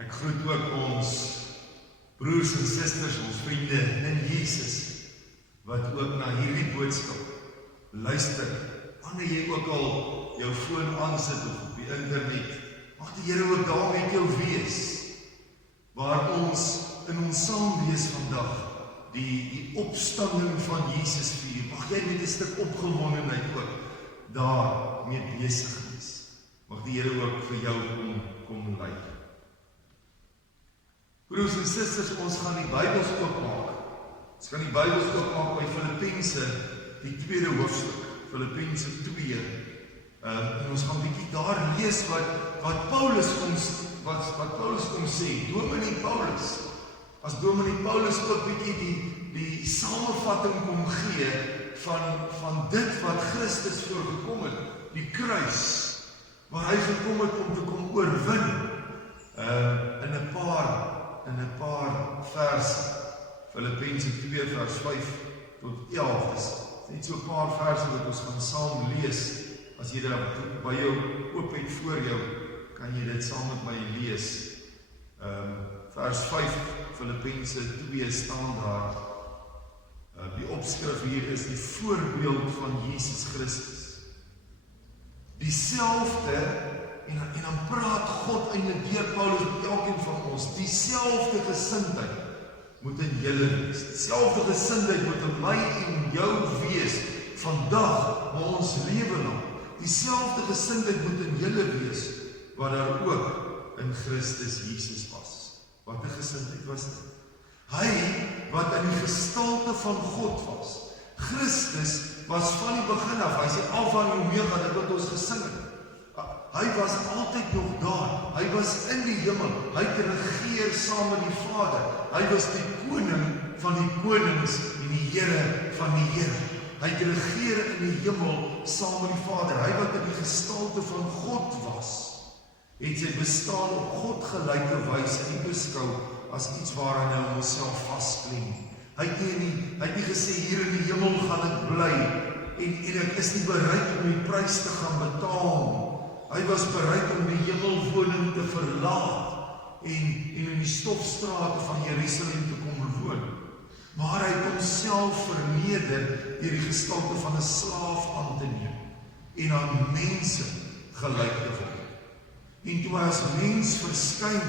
Ek groet ook ons broers en susters, ons vriende in Jesus, wat ook na hierdie boodskap luister. Wanneer jy ook al jou foon aansit of op die internet, mag die Here ook daar met jou wees, waar ons in ons saam wees vandag, die opstanding van Jesus vier. Mag jy met 'n stuk opgewondenheid ook daarmee besig wees. Mag die Here ook vir jou kom lei. Broers en susters, ons gaan die Bybels oopmaak. Ons gaan die Bybels oopmaak by Filippense, die tweede hoofstuk, Filippense 2. En ons gaan bietjie daar lees wat Paulus kom sê. Dominee Paulus. As Dominee Paulus ook bietjie die samevatting kom gee van dit wat Christus voorgekom het, die kruis, waar hy gekom het om te kom oorwin, in 'n paar verse. Filippense 2 vers 5 tot 11 is net so 'n paar verse wat ons gaan saam lees. As jy dit by jou oop het voor jou, kan jy dit saam met my lees. Vers 5 Filippense 2 staan daar. Die opskrif hier is die voorbeeld van Jesus Christus. Dieselfde, en dan praat God eintlik deur Paulus met elkeen van ons, dieselfde gesindheid moet in julle wees. Dieselfde gesindheid moet in my en jou wees, vandag, maar ons lewe lang. Dieselfde gesindheid moet in julle wees, wat daar ook in Christus Jesus was. Wat 'n gesindheid was dit? Hy wat in die gestalte van God was. Christus was van die begin af, hy sê Alfa en Omega, dit wat ons gesing het. Hy was altyd nog daar, hy was in die hemel, hy het regeer saam met die Vader, hy was die koning van die konings en die Here van die Here. Hy het regeer in die hemel saam met die Vader, hy wat in die gestalte van God was, het sy bestaan op God gelyke wyse nie beskou as iets waaraan hy homself vasklem. Hy het nie gesê, hier in die hemel gaan ek bly, en ek is nie bereid om die prys te gaan betaal. Hy was bereid om die hemelwoning te verlaat en in die stofstrate van Jerusalem te kom woon. Maar hy het homself verneder deur die gestalte van 'n slaaf aan te neem en aan mense gelyk te word. En toe hy as mens verskyn,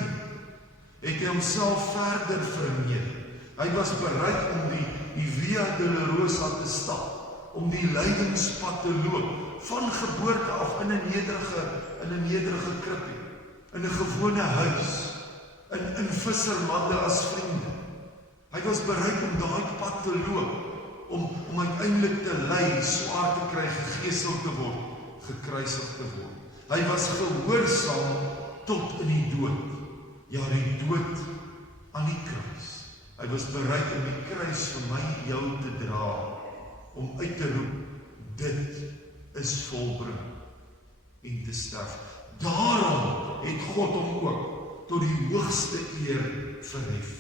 het hy homself verder verneder. Hy was bereid om die Via Dolorosa te stap, om die lydingspad te loop, van geboorte af in 'n nederige krippie, in 'n gewone huis, in vissermande as vriende. Hy was bereid om daai pad te loop, om uiteindelik te ly, swaar te kry, gegeesel te word, gekruisig te word. Hy was gehoorsaam tot in die dood. Ja, die dood aan die kruis. Hy was bereid om die kruis vir my en jou te dra, om uit te roep, dit is volbring, en te sterf. Daarom het God hom ook tot die hoogste eer verhef.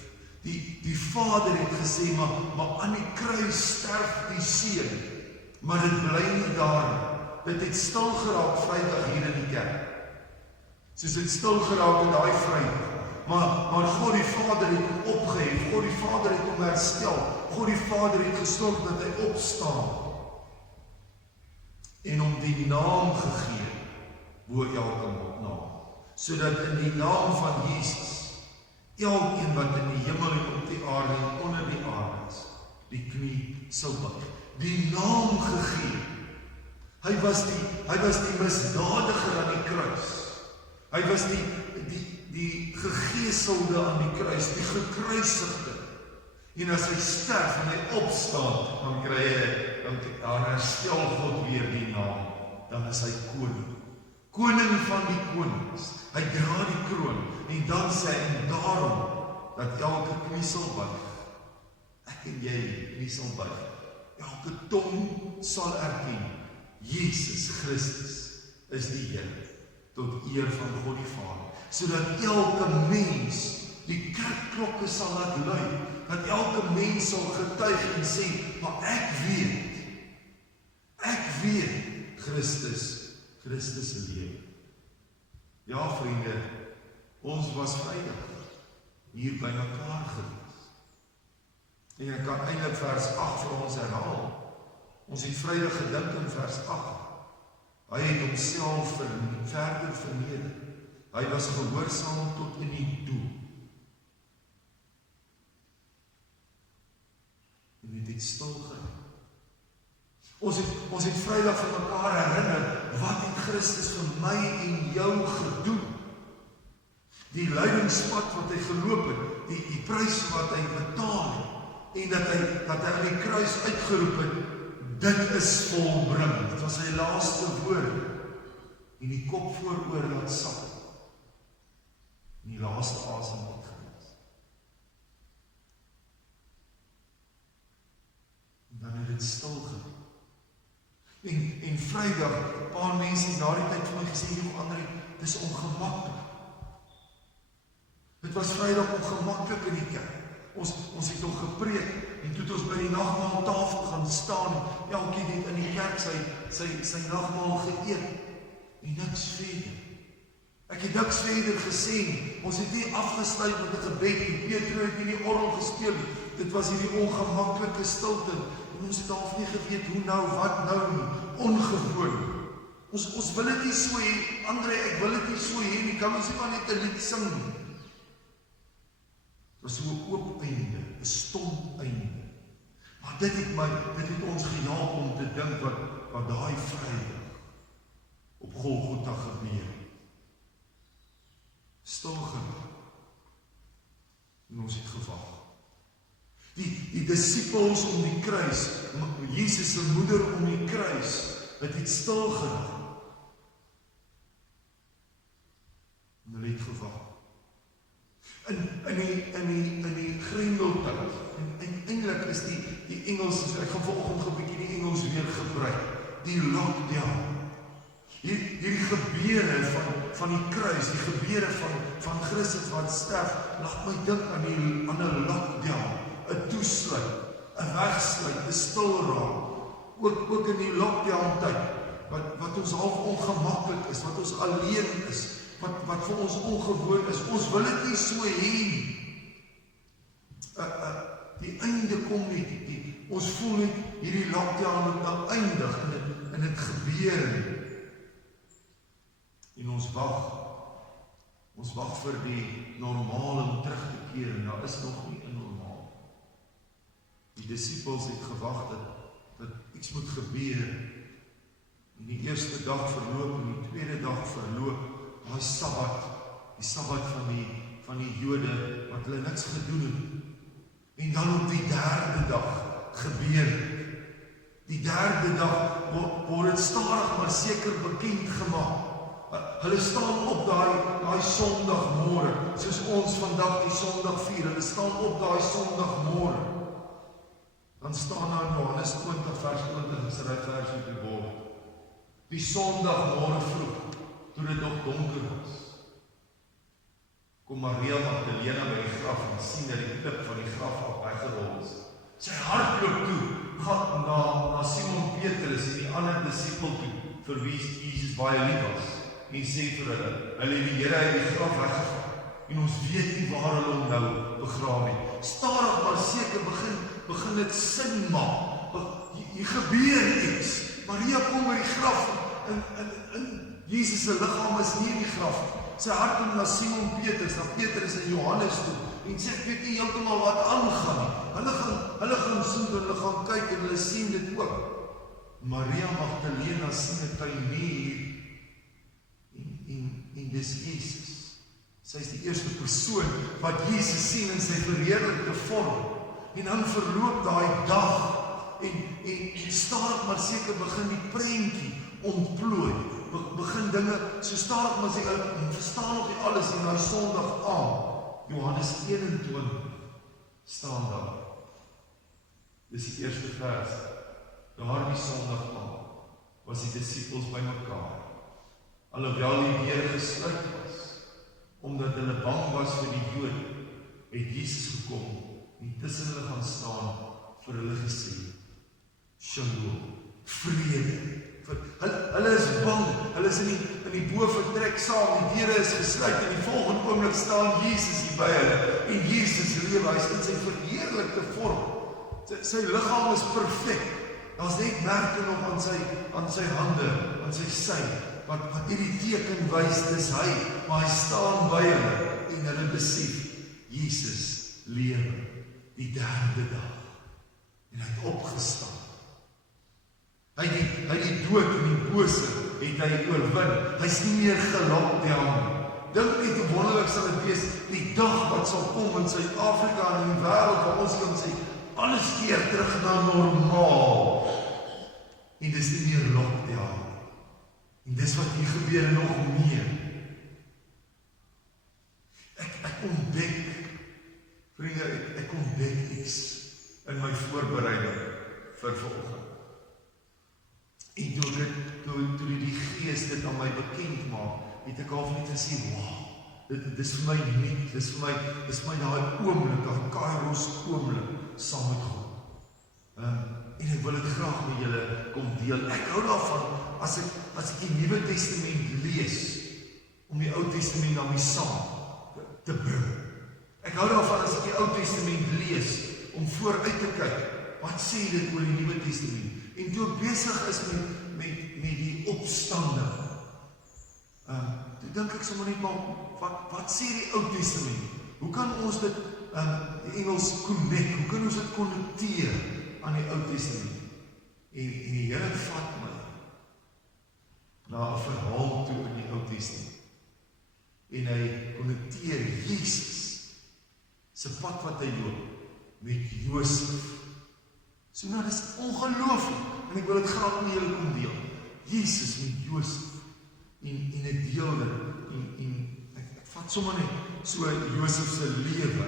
Die Vader het gesê, maar aan die kruis sterf die Seun, maar dit bly nie daar. Dit het stil geraak Vrydag hier in die kerk. Soos dit stil geraak in daai Vrydag. Maar God die Vader het hom opgehef, God die Vader het hom herstel, God die Vader het gesorg dat hy opstaan, en hom die naam gegee, bo elke naam, sodat in die naam van Jesus, elkeen wat in die hemel en op die aarde en onder die aarde is, die knie sou buig. Die naam gegee. Hy was die misdadiger aan die kruis. Hy was die gegeeselde aan die kruis, die gekruisigde. En as hy sterf en hy opstaan, dan kry hy, dan herstel God weer die naam. Dan is hy koning. Koning van die konings. Hy dra die kroon. En dan sê hy, en daarom, dat elke knie sal buig. Ek en jy knie sal buig. Elke tong sal erken, Jesus Christus is die Here, tot eer van God die Vader. Sodat elke mens die kerkklokke sal laat lui, dat elke mens sal getuig en sê, maar ek weet, Christus lewe. Ja, vriende, Ons was Vrydag hier by mekaar gewees. En ek kan eintlik vers 8 vir ons herhaal. Ons het Vrydag gedink in vers 8. Hy het homself verder verneder. Hy was gehoorsaam tot in die dood. En het dit stil gehou. Ons het Vrydag vir mekaar herinner, wat het Christus vir my en jou gedoen? Die lydingspad wat hy geloop het, die prys wat hy betaal het, en dat hy aan die kruis uitgeroep het, dit is volbring. Dit was sy laaste woord, en die kop vooroor laat sak, en die laaste asem uitgeblaas. En dan het dit stil gehou. En Vrydag, 'n paar mense na die tyd vir my gesê, André, dis ongemaklik. Dit was Vrydag ongemaklik in die kerk. Ons het nog gepreek, en toe het ons by die nagmaaltafel gaan staan, elkeen het in die kerk sy nagmaal geëet, en niks verder. Ek het niks verder gesê, ons het nie afgesluit met 'n gebed, en Petro het nie die orgel gespeel, dit was hierdie ongemaklike stilte, en ons het half nie geweet, hoe nou, wat nou nie, ongewoon. Ons wil dit nie so hê, André, ek wil dit nie so hê nie, kan ons nie maar net 'n lied sing nie. Het was so 'n oop einde, 'n stom einde. Maar dit het ons gehelp om te dink wat daai Vrydag op Golgotha gebeur. Stil geraak. En ons het gewag. Die disippels om die kruis, Jesus se moeder om die kruis, het stil geraak. En hulle het gewag. In die Grendeltyd, en eintlik is die Engels, ek gaan vanoggend 'n bietjie die Engels weer gebruik, die lockdown. Hierdie gebeure van die kruis, die gebeure van Christus wat sterf, laat my dink aan 'n lockdown, 'n toesluit, 'n wegsluit, 'n stil raak. Ook in die lockdown tyd, wat ons half ongemaklik is, wat ons alleen is, wat vir ons ongewoon is. Ons wil dit nie so hê nie. Die einde kom nie. Ons voel net hierdie lockdown moet nou eindig en dit gebeur nie. En ons wag vir die normaal om terug te keer, en daar is nog nie 'n normaal. Die disippels het gewag dat iets moet gebeur. En die eerste dag verloop, en die tweede dag verloop, daai Sabbat, die Sabbat van die Jode, wat hulle niks gedoen het. En dan op die derde dag gebeur dit. Die derde dag word dit stadig maar seker bekend gemaak. Hulle staan op daai Sondagmôre, soos ons vandag die Sondag vier. Hulle staan op daai Sondagmôre. Dan staan daar in Johannes 20 vers 20, is daai vers op die bord. Die Sondagmôre vroeg, toe dit nog donker was, kom Maria Magdalena by die graf en sien dat die klip van die graf af weggerol is. Sy hardloop toe, gaan na Simon Petrus en die ander disipel toe, vir wie Jesus baie lief was, en sê vir hulle het die Here uit die graf weggevat, en ons weet nie waar hulle hom nou begrawe het. Stadig maar seker begin dit sin maak. Hier gebeur iets. Maria kom by die graf, en Jesus se liggaam is nie in die graf. Sy hardloop na Simon Petrus, na Petrus en Johannes toe, en sê, ek weet nie heeltemal wat aangaan nie. Hulle gaan soek en hulle gaan kyk, en hulle sien dit ook. Maria Magdalena sien 'n tuinier, en dis Jesus. Sy is die eerste persoon wat Jesus sien in sy verheerlikte vorm. En dan verloop daai dag, en stadig maar seker begin die prentjie ontplooi. Begin dinge, so stadig maar seker, en verstaan nog nie alles in daai Sondag aan. Johannes 21 staan daar. Dis die eerste vers. Daardie Sondag aan was die disippels bymekaar. Alhoewel die deur gesluit was, omdat hulle bang was vir die Jode, het Jesus gekom en tussen hulle gaan staan, vir hulle gesê, Shalom, vrede. Hulle is bang, hulle is in in die boventrek saam, die deure is gesluit, en die volgende oomblik staan Jesus hier by hulle, en Jesus lewe, hy is in sy verheerlikte vorm, sy liggaam is perfek, daar's net merke nog aan sy hande, aan sy sy, wat hierdie teken wys, dis hy, maar hy staan by hulle, en hulle besef, Jesus lewe, die derde dag, en hy het opgestaan. Hy het die dood en die bose het hy oorwin. Hy is nie meer gelockdown. Dink net hoe wonderlik sal dit wees, die dag wat sal kom in Suid-Afrika en in die wêreld waar ons kan sê, alles keer terug na normaal. En dis nie meer lockdown. En dis wat hier gebeur en nog meer. Ek ontdek, vriende, ek ontdek iets in my voorbereiding vir vanoggend. En toe die Gees dit aan my bekend maak, het ek al net gesê, wow, dit is vir my nuut, dis vir my daai oomblik, daai Kairos oomblik, saam met God. En ek wil dit graag met julle kom deel. Ek hou daarvan, as ek die Nuwe Testament lees, om die Ou Testament na my saam te bring. Ek hou daarvan, as ek die Ou Testament lees, om vooruit te kyk, wat sê dit oor die Nuwe Testament? En toe ek besig is met die opstanding, toe dink ek sommer net maar, wat sê die Ou Testament? Hoe kan ons dit, die Engels connect, hoe kan ons dit connecteer aan die Ou Testament? En die Here vat my na 'n verhaal toe in die Ou Testament. En hy connecteer Jesus se pad wat hy loop met Josef. So nou, dit is ongelooflik, en ek wil dit graag met julle kom deel. Jesus met Josef, en ek deel dit, en ek vat sommer net so Josef se lewe.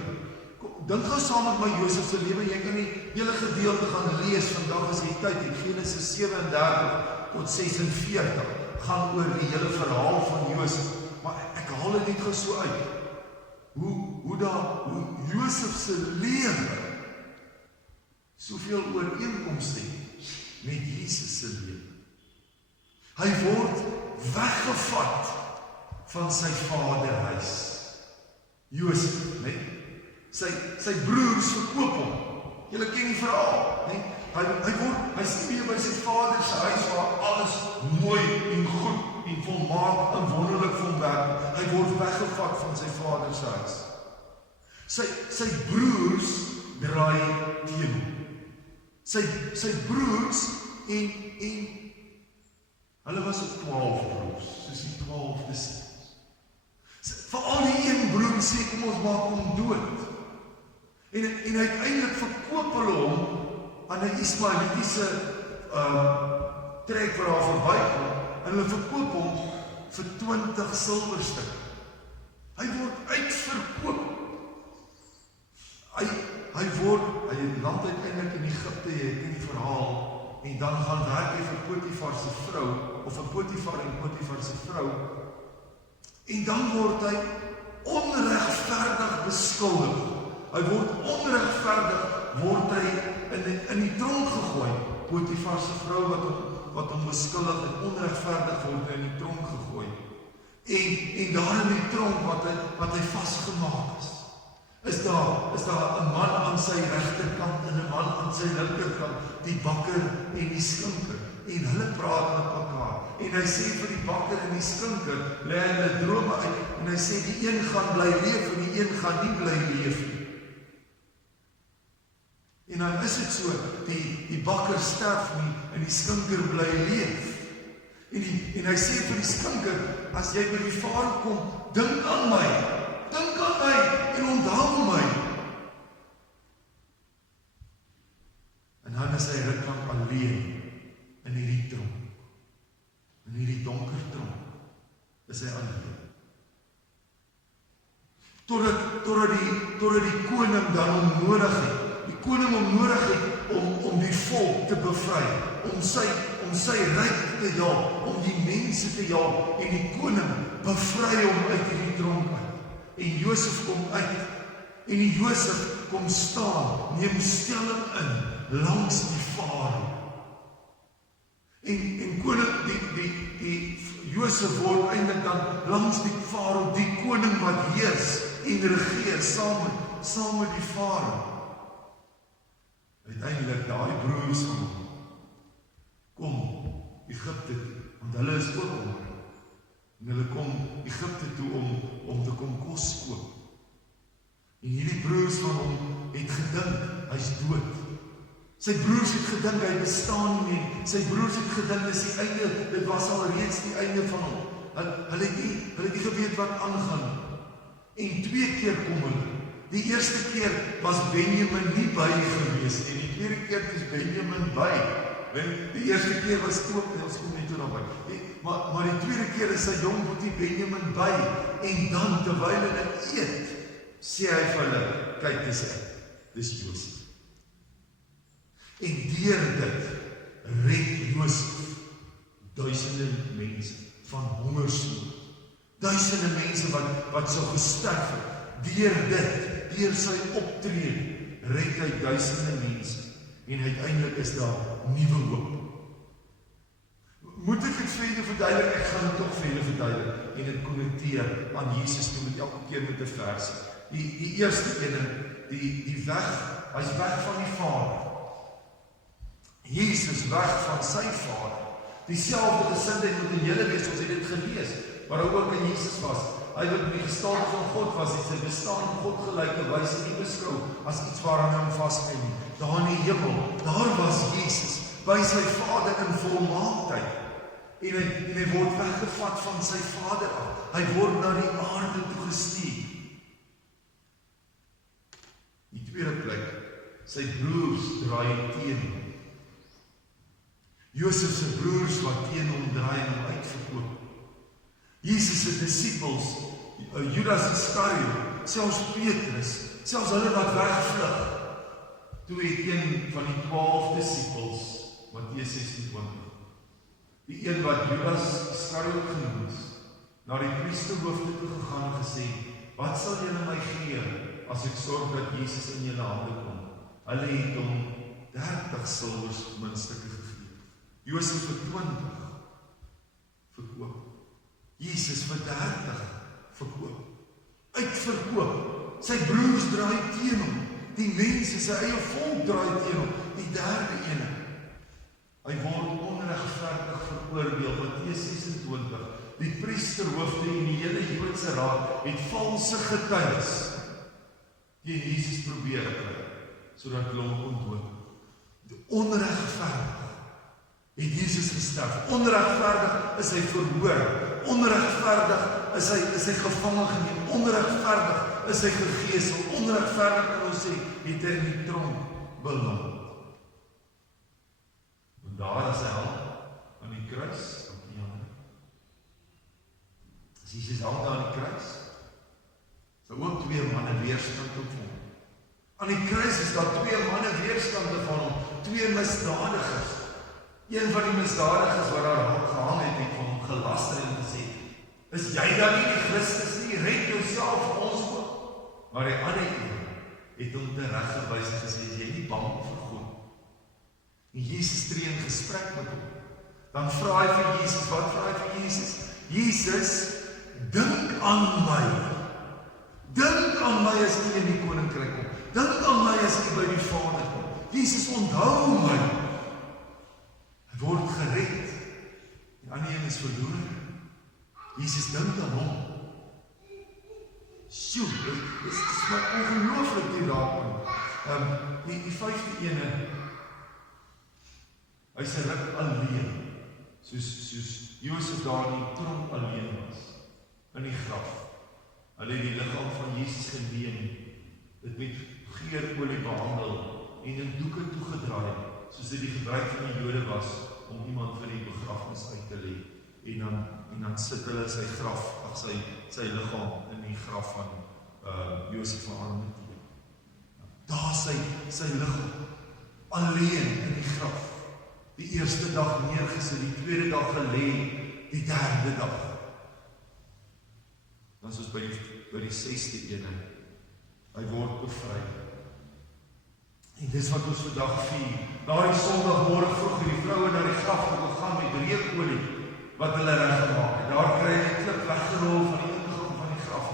Dink gou saam met my Josef se lewe, jy kan die hele gedeelte gaan lees, vandag as jy tyd het, Genesis 37 tot 46, gaan oor die hele verhaal van Josef, maar ek haal dit net gou so uit, hoe Josef se lewe, soveel ooreenkomste met Jesus se lewe. Hy word weggevat van sy vaderhuis. Josef, nee? Sy broers verkoop hom. Julle ken die verhaal, nee? Hy is nie meer by sy vader se huis waar alles mooi en goed en volmaak en wonderlik van werk. Hy word weggevat van sy vader se huis. Sy broers draai teen hom. Sy broers en hulle was op 12 broers, soos die 12 disippels. Veral die een broer sê, kom ons maak hom dood. En uiteindelik verkoop hulle hom aan 'n Ismaelitiese trek waar daar verbykom, en hulle verkoop hom vir 20 silwerstukke. Hy word uitverkoop. Hy land uiteindelik in Egipte, jy ken die verhaal, en dan gaan werk hy vir Potifar se vrou, of vir Potifar en Potifar se vrou, en dan word hy onregverdig beskuldig. Hy word onregverdig, word hy in die tronk gegooi. Potifar se vrou wat hom beskuldig en onregverdig word in die tronk gegooi. En daar in die tronk wat hy vasgemaak is daar 'n man aan sy regterkant en 'n man aan sy linkerkant, die bakker en die skinker. En hulle praat met mekaar. En hy sê vir die bakker en die skinker, lê hulle drome uit, en hy sê die een gaan bly leef en die een gaan nie bly leef nie. En dan is dit so, die bakker sterf nie, en die skinker bly leef. En hy sê vir die skinker, as jy by die farao kom, dink aan my, en onthou my. En dan is hy ruklang alleen, in hierdie tronk, in hierdie donker tronk, is hy alleen. Totdat die koning dan hom nodig het, om die volk te bevry, om sy ryk te help, om die mense te help, en die koning bevry hom uit die tronk uit. En Josef kom uit, en die Josef kom staan, neem stelling in, langs die farao. En koning, die Josef word eintlik dan langs die Farao, die koning wat heers en regeer saam met die Farao. Uiteindelik daai broers van hom kom Egipte toe, want hulle is ook honger. En hulle kom Egipte toe om te kom kos koop. En hierdie broers van hom het gedink, hy's dood. Sy broers het gedink, hy bestaan nie. Sy broers het gedink, dis die einde, dit was al reeds die einde van hom. Hulle het nie geweet wat aangaan. En 2 keer kom hulle. Die eerste keer was Benjamin nie by gewees nie. En die tweede keer is Benjamin by. Die eerste keer was ook, ons kom nie toe daarby. Maar die tweede keer is sy jong boetie Benjamin by. En dan, terwyl hulle eet, sê hy vir hulle, kyk, dis Josef. En deur dit red Josef duisende mense van hongersnood. Duisende mense wat sou gesterf het. Deur dit, deur sy optrede, red hy duisende mense. En uiteindelik is daar nuwe hoop. Moet ek het vir julle verduidelik? Ek gaan dit tog vir julle verduidelik. En dit konnekteer aan Jesus toe met elke keer met 'n versie. Die eerste ene, die weg, hy's weg van die Vader. Jesus weg van sy Vader. Dieselfde gesindheid moet in julle wees, ons het dit gelees, waar hy ook in Jesus was. Hy wat die gestalte van God was, het sy bestaan op God gelyke wyse nie beskou as iets waaraan hy hom vasgryp nie. Daar in die hemel, daar was Jesus by sy Vader in volmaaktheid. En hy word weggevat van sy Vader af. Hy word na die aarde toe gestuur. Die tweede plek, sy broers draai teen hom. Josef se broers wat teen hom draai en hom uitverkoop. Jesus se disippels, Judas Iskariot, selfs Petrus, selfs hulle wat wegvlug. Toe het een van die 12 disippels, Matteus 26, die een wat Judas Iskariot genoem is, na die priesterhoofde toe gegaan en gesê, wat sal julle my gee, as ek sorg dat Jesus in julle hande kom? Hulle het hom 30 silwers muntstukke gegee. Josef vir 20 verkoop. Jesus vir 30 verkoop. Uitverkoop. Sy broers draai teen hom. Die mense, sy eie volk draai teen hom. Die derde ene. Hy word onregverdig veroordeel. Matteus 26. Die priesterhoofde en die hele Joodse raad het valse getuies teen Jesus probeer kry, sodat hulle hom kon dood. Onregverdig het Jesus gesterf. Onregverdig is hy verhoor. Onregverdig is hy gevange geneem. Onregverdig is hy gegeesel. Onregverdig kan ons sê, het hy in die tronk beland. En daar is hy aan die kruis, op die hande. As Jesus hang daar aan die kruis, is daar ook 2 manne weerstand op hom. Aan die kruis is daar 2 manne weerstand van hom, 2 misdadigers. Een van die misdadigers wat daar gehang het van hom gelaster en gesê, is jy dan nie die Christus nie, red jouself vir ons ook. Maar die ander een het hom tereggewys en gesê, is jy nie bang vir God? En Jesus tree in gesprek met hom. Dan vra hy vir Jesus, wat vra hy vir Jesus? Jesus, dink aan my. Dink aan my as ek in die koninkryk kom. Dink aan my as ek by die Vader kom. Jesus, onthou my. Hy word gered. Die ander een is verloor. Jesus dink aan hom. Sjoe, dit is maar ongelooflik die raak. Die 5de ene, hy sy ruk alleen, soos Josef daar in die tronk alleen was, in die graf. Hulle het die liggaam van Jesus geneem, dit met geurolie behandel en in doeke toegedraai, soos dit die gebruik van die Jode was, om iemand vir die begrafnis uit te lê. En dan sit hulle sy graf, sy liggaam in die graf van Josef van Arimatea. Daar sy liggaam, alleen in die graf. Die eerste dag neergesit, die tweede dag gelê, die derde dag. Dan is ons by die 6de ene. Hy word bevry. En dis wat ons vandag vier. Daardie Sondagmôre vroeg het die vroue na die graf toe gegaan met reukolie wat hulle reggemaak het. Daar kry hulle 'n klip weggerol van die ingang van die graf.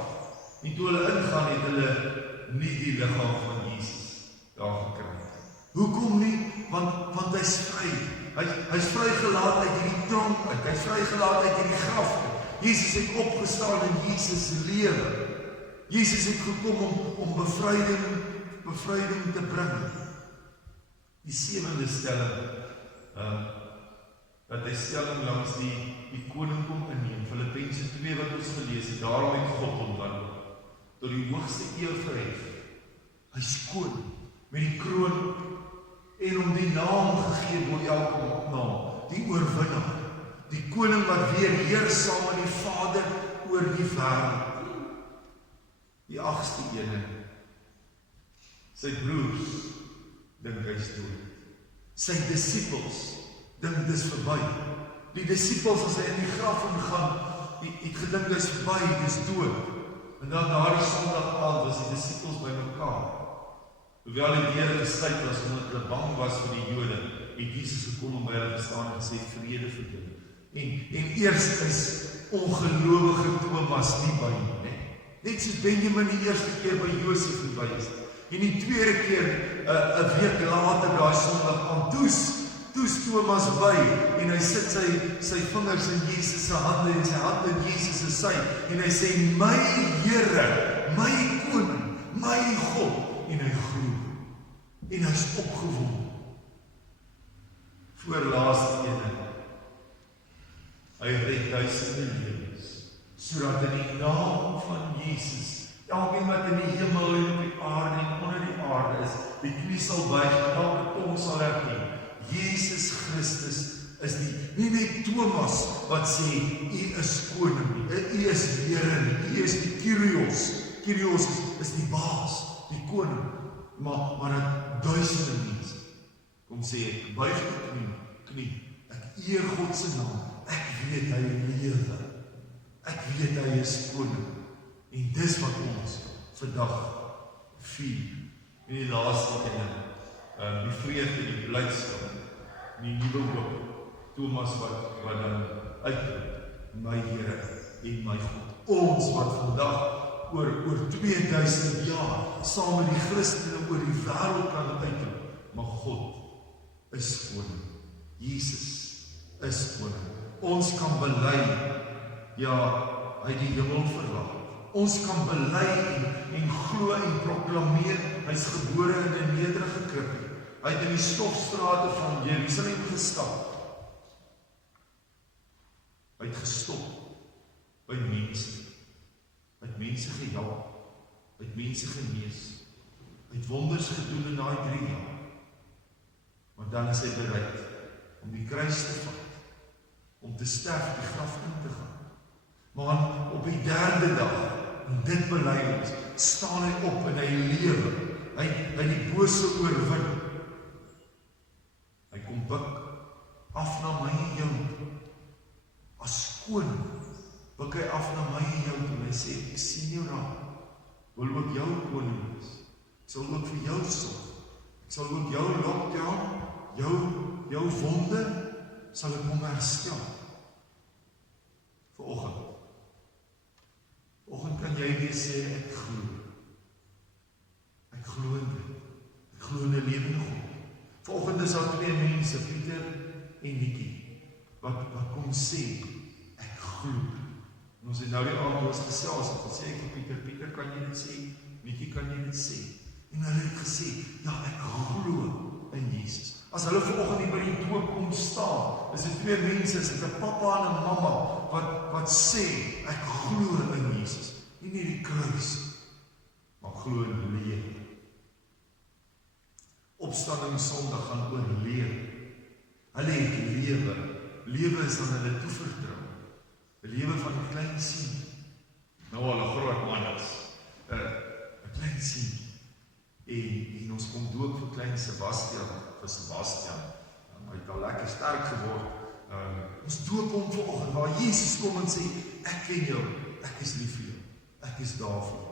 En toe hulle ingaan, het hulle nie die liggaam van Jesus daar gekry. Hoekom nie? Want hy's vry. Hy's vrygelaat uit hierdie tronk uit. Hy's vrygelaat uit hierdie graf uit. Jesus het opgestaan en Jesus lewe. Jesus het gekom om bevryding te bring. Die 7de stelling, dat hy stelling langs die koning kom inneem, Filippense 2 wat ons gelees het, daarom het God hom dan tot die hoogste eer verhef. Hy is koning met die kroon en hom die naam gegee bo elke naam, die oorwinnaar, die koning wat weer heers saam met die Vader oor die wêreld. Die 8ste ene, sy broers dink hy is dood. Sy disippels dink dis verby. Die disippels, as hy in die graf ingaan, het gedink hy is verby, hy is dood. En dan daardie Sondag aand was die disippels by mekaar. Hoewel die deur gesluit was omdat hulle bang was vir die Jode, het Jesus gekom om by hulle te staan en gesê vrede vir julle. En eers is ongelowige Thomas nie by nie. Net soos Benjamin die eerste keer by Josef nie by is. En die tweede keer, 'n week later, daai Sondag aan, toes Thomas by, en hy sit sy vingers in Jesus se hande, en sy hande in Jesus se sy, en hy sê, my Here, my Koning, my God, en hy glo, en hy is opgewonde. Voorlaaste ene, hy red duisende lewens, sodat in die naam van Jesus, elkeen wat in die hemel en op die aarde en onder die aarde is, die knie sal buig en elke tong sal erken. Jesus Christus is nie net Thomas wat sê, U is koning nie, U is Here nie, U is die Kyrios. Kyrios is die baas, die koning. Maar dat duisende mense kom sê, ek buig die knie, ek eer God se naam, ek weet hy lewe, ek weet hy is koning. En dis wat ons vandag vier. En die laaste ene, die vreugde, die blydskap, die nuwe hoop. Thomas wat dan uitroep, my Here en my God. Ons wat vandag oor 2000 jaar saam met die Christene oor die wêreld kan uitroep, maar God is koning. Jesus is koning. Ons kan bely, ja, hy die hemel verlaat. Ons kan bely en glo en proklameer, hy is gebore in 'n nederige krib. Hy het in die stofstrate van Jerusalem gestap. Hy het gestop by mense. Hy het mense gehelp. Hy het mense genees. Hy het wonders gedoen in daai 3 jaar. Maar dan is hy bereid om die kruis te vat, om te sterf, die graf in te gaan. Maar op die 3de dag, en dit bely ons, staan hy op en hy lewe. Hy die bose oorwin. Hy kom buk af na my en jou. As koning buk hy af na my en jou en hy sê, ek sien jou raak. Wil ook jou koning wees. Ek sal ook vir jou sorg. Ek sal ook jou lockdown, jou wonde, sal ek hom herstel. Vanoggend kan jy weer sê, ek glo. Ek glo in dit. Ek glo in 'n lewende God. Vanoggend is daar 2 mense, Pieter en Nikkie, wat kom sê, ek glo. En ons het nou die aand ons gesels, en sê ek vir Pieter, kan jy dit sê? Nikkie, kan jy dit sê? En hulle het gesê, ja, ek glo in Jesus. As hulle vanoggend hier by die doop kom staan, is dit 2 mense, is dit 'n pappa en 'n mamma, wat sê, ek glo in Jesus. Nie net die kruis, maar glo in lewe. Opstanding Sondag gaan oor lewe. Hulle het lewe. Lewe is aan hulle toevertrou. 'n Lewe van 'n klein seun. Nou al 'n groot man is. 'n klein seun. En ons kom doop vir klein Sebastian. Hy het al lekker sterk geword. Ons doop hom vanoggend waar Jesus kom en sê, ek ken jou, ek is lief vir jou, ek is daar vir jou.